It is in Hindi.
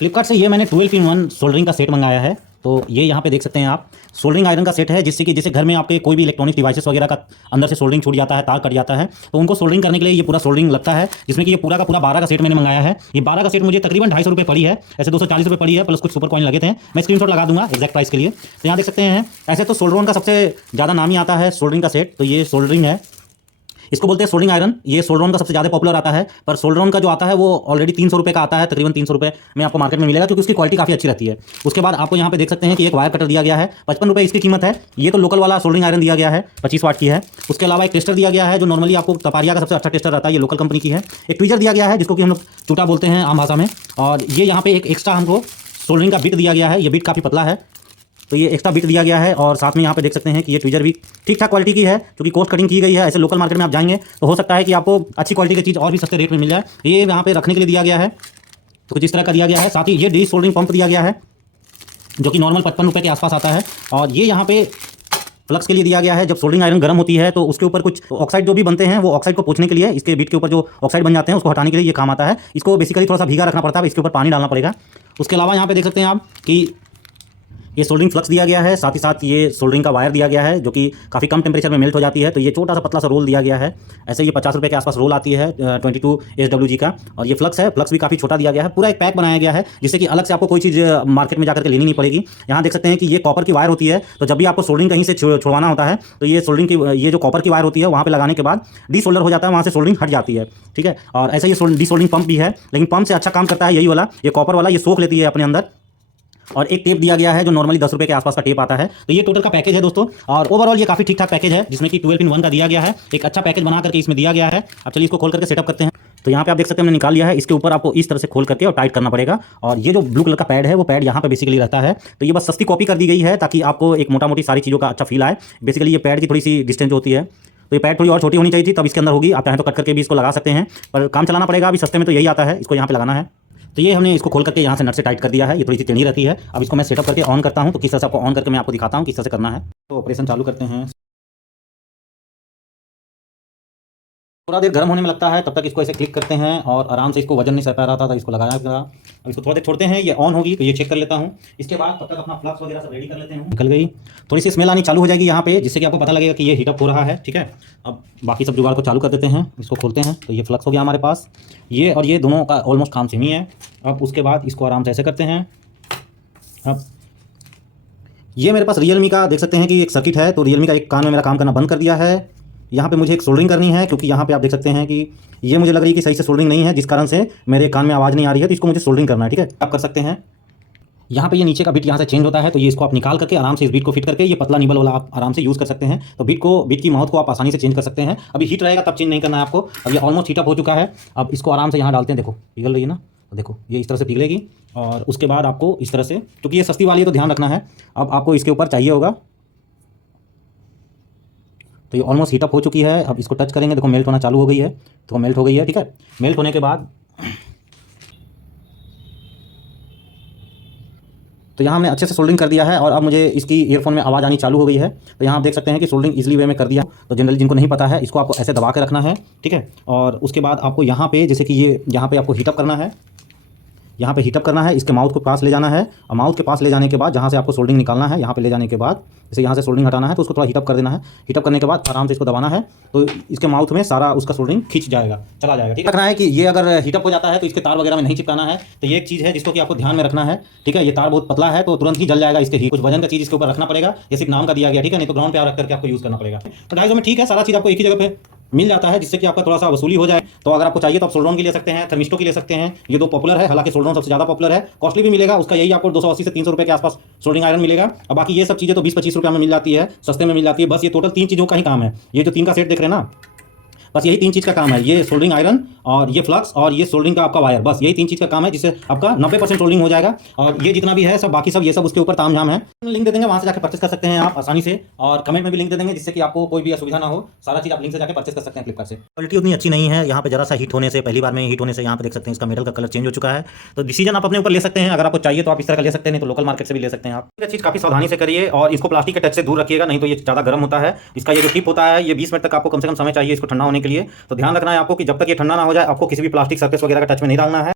फ्लिपकार्ट से ये मैंने 12 in 1 सोल्डरिंग का सेट मंगाया है। तो ये यहाँ पे देख सकते हैं आप, सोल्डरिंग आयरन का सेट है, जिससे कि जैसे घर में आपके कोई भी इलेक्ट्रॉनिक डिवाइसेस वगैरह का अंदर से सोल्डरिंग छूट जाता है, तार कट जाता है, तो उनको सोल्डरिंग करने के लिए ये पूरा सोल्डरिंग लगता है। जिसमें कि ये पूरा का पूरा 12 का सेट मैंने मंगाया है। ये 12 का सेट मुझे तकरीबन 250 रुपये पड़ी है, ऐसे 240 रुपये पड़ी है, प्लस कुछ सुपर कॉइन लगे थे। मैं स्क्रीनशॉट लगा दूंगा एग्जैक्ट प्राइस के लिए। तो यहाँ देख सकते हैं, ऐसे तो सोल्डरोन का सबसे ज़्यादा नाम ही आता है सोल्डरिंग का सेट। तो ये सोल्डरिंग है, इसको बोलते हैं सोल्डरिंग आयरन। ये सोल्डरोन का सबसे ज़्यादा पॉपुलर आता है, पर सोल्डरोन का जो आता है वो ऑलरेडी 300 रुपये का आता है, तकरीबन 300 रुपये में आपको मार्केट में मिलेगा, क्योंकि उसकी क्वालिटी काफ़ी अच्छी रहती है। उसके बाद आपको यहाँ पे देख सकते हैं कि एक वायर कटर दिया गया है, 55 रुपये इसकी कीमत है। ये तो लोकल वाला सोल्डरिंग आयरन दिया गया है, 25 वाट की है। उसके अलावा एक टेस्टर दिया गया है, जो नॉर्मली आपको तपारिया का सबसे अच्छा टेस्टर रहता है, ये लोकल कंपनी की है। एक ट्वीजर दिया गया है, जिसको कि हम लोग चूटा बोलते हैं आम भाषा में। और ये यहाँ पे एक एक्स्ट्रा हमको सोल्डरिंग का बिट दिया गया है। ये बिट काफ़ी पतला है, तो ये एक्स्ट्रा बिट दिया गया है। और साथ में यहाँ पे देख सकते हैं कि ये ट्वीजर भी ठीक ठाक क्वालिटी की है, क्योंकि कॉस्ट कटिंग की गई है। ऐसे लोकल मार्केट में आप जाएंगे तो हो सकता है कि आपको अच्छी क्वालिटी की चीज़ और भी सस्ते रेट में मिल जाए। ये यहाँ पे रखने के लिए दिया गया है, तो कुछ इस तरह का दिया गया है। साथ ही ये डी सोल्डरिंग पंप दिया गया है, जो कि नॉर्मल 55 रुपये के आसपास आता है। और ये यहाँ पे फ्लक्स के लिए दिया गया है। जब सोल्डरिंग आयरन गर्म होती है तो उसके ऊपर कुछ ऑक्साइड जो भी बनते हैं, वो ऑक्साइड को पोंछने के लिए, इसके बीट के ऊपर जो ऑक्साइड बन जाते हैं उसको हटाने के लिए ये काम आता है। इसको बेसिकली थोड़ा सा भीगा रखना पड़ता है, इसके ऊपर पानी डालना पड़ेगा। उसके अलावा यहाँ पे देख सकते हैं आप कि ये सोल्डरिंग फ्लक्स दिया गया है, साथ ही साथ ये सोल्डरिंग का वायर दिया गया है, जो कि काफ़ी कम टेम्परेचर में मेल्ट हो जाती है। तो ये छोटा सा पतला सा रोल दिया गया है। ऐसे ये 50 रुपये के आसपास रोल आती है 22 SWG का। और ये फ्लक्स है, फ्लक्स भी काफ़ी छोटा दिया गया है। पूरा एक पैक बनाया गया है, जिससे कि अलग से आपको कोई चीज़ मार्केट में जाकर के लेनी नहीं पड़ेगी। यहाँ देख सकते हैं कि ये कॉपर की वायर होती है, तो जब भी आपको सोल्डरिंग कहीं से छुड़वाना होता है तो ये सोल्डरिंग की ये जो कॉपर की वायर होती है वहाँ पर लगाने के बाद डी सोल्डर हो जाता है, वहाँ से सोल्डरिंग हट जाती है। ठीक है। और ऐसा ये डी सोल्डरिंग पंप भी है, लेकिन पंप से अच्छा काम करता है यही वाला, ये कॉपर वाला, ये सोख लेती है अपने अंदर। और एक टेप दिया गया है, जो नॉर्मली 10 रुपये के आसपास का टेप आता है। तो ये टोटल का पैकेज है दोस्तों, और ओवरऑल ये काफ़ी ठीक ठाक पैकेज है, जिसमें कि 12 in 1 का दिया गया है। एक अच्छा पैकेज बना करके इसमें दिया गया है। अब चलिए इसको खोल करके सेटअप करते हैं। तो यहाँ पे आप देख सकते हैं, हमने निकाल लिया है। इसके ऊपर आपको इस तरह से खोल करके और टाइट करना पड़ेगा। और ये जो ब्लू कलर का पैड है, वो पैड यहाँ पे बेसिकली रहता है। तो ये बस सस्ती कॉपी कर दी गई है, ताकि आपको एक मोटा मोटी सारी चीज़ों का अच्छा फील आए। बेसिकली ये पैड की थोड़ी सी डिस्टेंस होती है, तो ये पैड थोड़ी और छोटी होनी चाहिए थी, तब इसके अंदर होगी। आप चाहें तो कट करके भी इसको लगा सकते हैं, पर काम चलाना पड़ेगा। अभी सस्ते में तो यही आता है, इसको यहाँ पे लगाना है। तो ये हमने इसको खोल करके यहाँ से नट से टाइट कर दिया है। ये थोड़ी सी टेढ़ी रहती है। अब इसको मैं सेटअप करके ऑन करता हूँ, तो किस तरह से आपको ऑन करके मैं आपको दिखाता हूँ किस तरह से करना है। तो ऑपरेशन चालू करते हैं। थोड़ा देर गर्म होने में लगता है, तब तक इसको ऐसे क्लिक करते हैं और आराम से, इसको वजन नहीं सह पा रहा था तो इसको लगाया गया। अब इसको थोड़ा देर छोड़ते हैं, ये ऑन होगी तो ये चेक कर लेता हूँ। इसके बाद तब तक अपना फ्लक्स वगैरह सब रेडी कर लेते हैं। निकल गई, थोड़ी सी स्मेल आनी चालू हो जाएगी यहाँ पे, जिससे कि आपको पता लगेगा कि ये हीटअप हो रहा है। ठीक है। अब बाकी सब जुगाड़ को चालू कर देते हैं, इसको खोलते हैं। तो ये फ्लक्स हो गया हमारे पास, ये और ये दोनों का ऑलमोस्ट काम सेम ही है। अब उसके बाद इसको आराम से ऐसे करते हैं। अब ये मेरे पास रियलमी का देख सकते हैं कि एक सर्किट है, तो रियलमी का एक कान में मेरा काम करना बंद कर दिया है। यहाँ पे मुझे एक सोल्डरिंग करनी है, क्योंकि यहाँ पे आप देख सकते हैं कि ये मुझे लग रही है कि सही से सोल्डरिंग नहीं है, जिस कारण से मेरे कान में आवाज़ नहीं आ रही है। तो इसको मुझे सोल्डरिंग करना है। ठीक है, आप कर सकते हैं। यहाँ पे ये नीचे का बिट यहाँ से चेंज होता है, तो ये इसको आप निकाल करके आराम से इस बिट को फिट करके, ये पतला निबल वाला आप आराम से यूज़ कर सकते हैं। तो बिट की माउथ को आप आसानी से चेंज कर सकते हैं। अभी हीट रहेगा तब चेंज नहीं करना है आपको। अब ये ऑलमोस्ट हीटअप हो चुका है। अब इसको आराम से यहाँ डालते हैं, देखो पिघल रही है ना, तो देखो ये इस तरह से पिघलेगी। और उसके बाद आपको इस तरह से, क्योंकि ये सस्ती वाली है तो ध्यान रखना है। अब आपको इसके ऊपर चाहिए होगा, तो ये ऑलमोस्ट हीटअप हो चुकी है। अब इसको टच करेंगे, देखो मेल्ट होना चालू हो गई है। तो मेल्ट हो गई है। ठीक है। मेल्ट होने के बाद तो यहाँ हमने अच्छे से सोल्डरिंग कर दिया है, और अब मुझे इसकी ईयरफोन में आवाज़ आनी चालू हो गई है। तो यहाँ आप देख सकते हैं कि सोल्डरिंग इजीली वे में कर दिया। तो जनरली जिनको नहीं पता है, इसको आपको ऐसे दबा के रखना है। ठीक है। और उसके बाद आपको यहाँ पे, जैसे कि ये यहाँ पे आपको हीटअप करना है, यहाँ पे हीटअप करना है, इसके माउथ को पास ले जाना है। और माउथ के पास ले जाने के बाद जहाँ से आपको सोल्डरिंग निकालना है, यहाँ पे ले जाने के बाद जैसे यहाँ से सोल्डरिंग हटाना है, तो उसको थोड़ा हीटअप कर देना है। हीटअप करने के बाद आराम से इसको दबाना है, तो इसके माउथ में सारा उसका सोल्डरिंग खींच जाएगा, चला जाएगा। ठीक है। रखना है कि ये अगर हीटअप हो जाता है तो इसके तार वगैरह में नहीं चिपकाना है। तो ये एक चीज़ है जिसको कि आपको ध्यान में रखना है। ठीक है। ये तार बहुत पतला है, तो तुरंत ही जल जाएगा। इसके ही कुछ वजन का चीज़ इसके ऊपर रखना पड़ेगा। ये सिर्फ नाम का दिया गया, ठीक है, नहीं तो ग्राउंड पे रख करके आपको यूज़ करना पड़ेगा। तो 250 में ठीक है, सारा चीज़ आपको एक ही जगह पे मिल जाता है, जिससे कि आपका थोड़ा सा वसूली हो जाए। तो अगर आपको चाहिए तो आप सोल्डरोन की ले सकते हैं, थर्मिस्टो की ले सकते हैं। ये दो पॉपुलर है, हालांकि सोल्डरोन सबसे ज़्यादा पॉपुलर है, कॉस्टली भी मिलेगा। उसका यही आपको 280 से 300 रुपये के आसपास सोल्डरिंग आयरन मिलेगा। और बाकी ये सब चीज़ें तो 20-25 रुपये में मिल जाती है, सस्ते में मिल जाती है। बस ये टोटल 3 चीज़ों का ही काम है। ये जो 3 का सेट देख रहे हैं ना, बस यही 3 चीज़ का काम है। ये सोल्डरिंग आयरन और ये फ्लक्स और ये सोल्डरिंग का आपका वायर, बस यही 3 चीज़ का काम है, जिससे आपका 90% सोल्डरिंग हो जाएगा। और ये जितना भी है सब, बाकी सब ये सब उसके ऊपर तामझाम है। लिंक दे देंगे, वहाँ से जाकर परचेस कर सकते हैं आप आसानी से। और कमेंट में भी लिंक दे देंगे, जिससे कि आपको कोई भी असुविधा ना हो। सारा चीज़ आप लिंक से जाकर परचेस कर सकते हैं फ्लिपकार्ट से। क्वालिटी उतनी अच्छी नहीं है। यहाँ पे जरा सा हीट होने से, पहली बार में हीट होने से यहाँ पे देख सकते हैं इसका मेटल का कलर चेंज हो चुका है। तो डिसीजन आप अपने ऊपर ले सकते हैं। अगर आपको चाहिए तो आप इस तरह का ले सकते हैं, नहीं तो लोकल मार्केट से भी ले सकते हैं आप। ये चीज़ काफ़ी सावधानी से करिए, और इसको प्लास्टिक के टच से दूर रखिएगा, नहीं तो ये ज़्यादा गर्म होता है। इसका ये जो टिप होता है, ये 20 मिनट तक आपको कम से कम समय चाहिए इसको ठंडा होने के लिए। तो ध्यान रखना है आपको कि जब तक ये ठंडा ना हो जाए, आपको किसी भी प्लास्टिक सरफेस वगैरह का टच में नहीं डालना है।